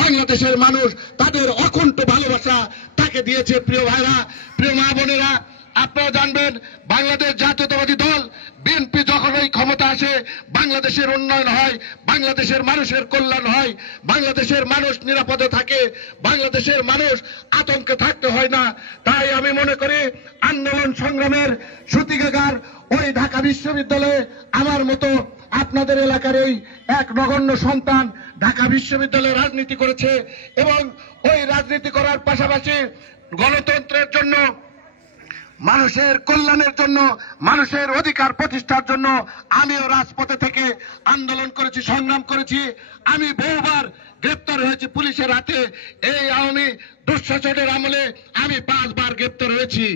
বাংলাদেশের মানুষ তাদের অকুণ্ঠ ভালোবাসা তাকে দিয়েছে। প্রিয় ভাইরা, প্রিয় মা বোনেরা, আপনারা জানবেন বাংলাদেশ জাতীয়তাবাদী দল বিএনপি যখন এই ক্ষমতা আসে বাংলাদেশের উন্নয়ন হয়, বাংলাদেশের মানুষের কল্যাণ হয়, বাংলাদেশের মানুষ নিরাপদে থাকে, বাংলাদেশের মানুষ আতঙ্কে থাকতে হয় না। তাই আমি মনে করি আন্দোলন সংগ্রামের সূতিকাগার ওই ঢাকা বিশ্ববিদ্যালয়ে আমার মতো আপনাদের এলাকার এই এক নগণ্য সন্তান ঢাকা বিশ্ববিদ্যালয়ে রাজনীতি করেছে এবং ওই রাজনীতি করার পাশাপাশি গণতন্ত্রের জন্য, মানুষের কল্যাণের জন্য, মানুষের অধিকার প্রতিষ্ঠার জন্য আমিও রাজপথে থেকে আন্দোলন করেছি, সংগ্রাম করেছি। আমি বহুবার গ্রেপ্তার হয়েছি পুলিশের হাতে। এই আওয়ামী দুঃশাসনের আমলে আমি 5 বার গ্রেপ্তার হয়েছি।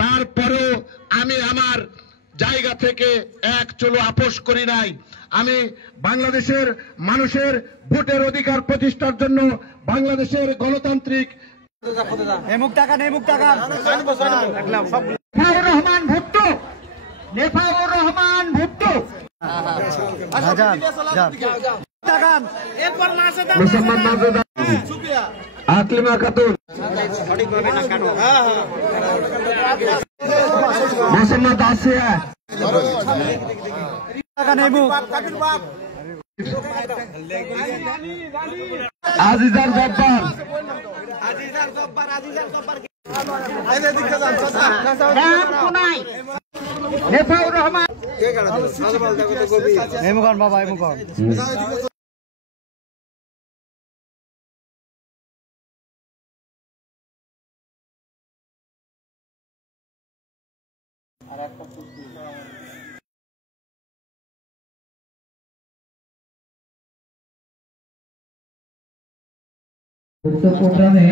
তারপরেও আমি আমার জায়গা থেকে এক চুলো আপোষ করি নাই। আমি বাংলাদেশের মানুষের ভোটের অধিকার প্রতিষ্ঠার জন্য, বাংলাদেশের গণতান্ত্রিক রহমান ভুট্টো, নেফাউর রহমান ভুট্টো, মুসলমান মাজেদা, আকলিমা খাতুন, মোহাম্মদ আসিয়া, আজিজার জব্বার, নেফাউর রহমান, বাবা উক্ত প্রোগ্রামে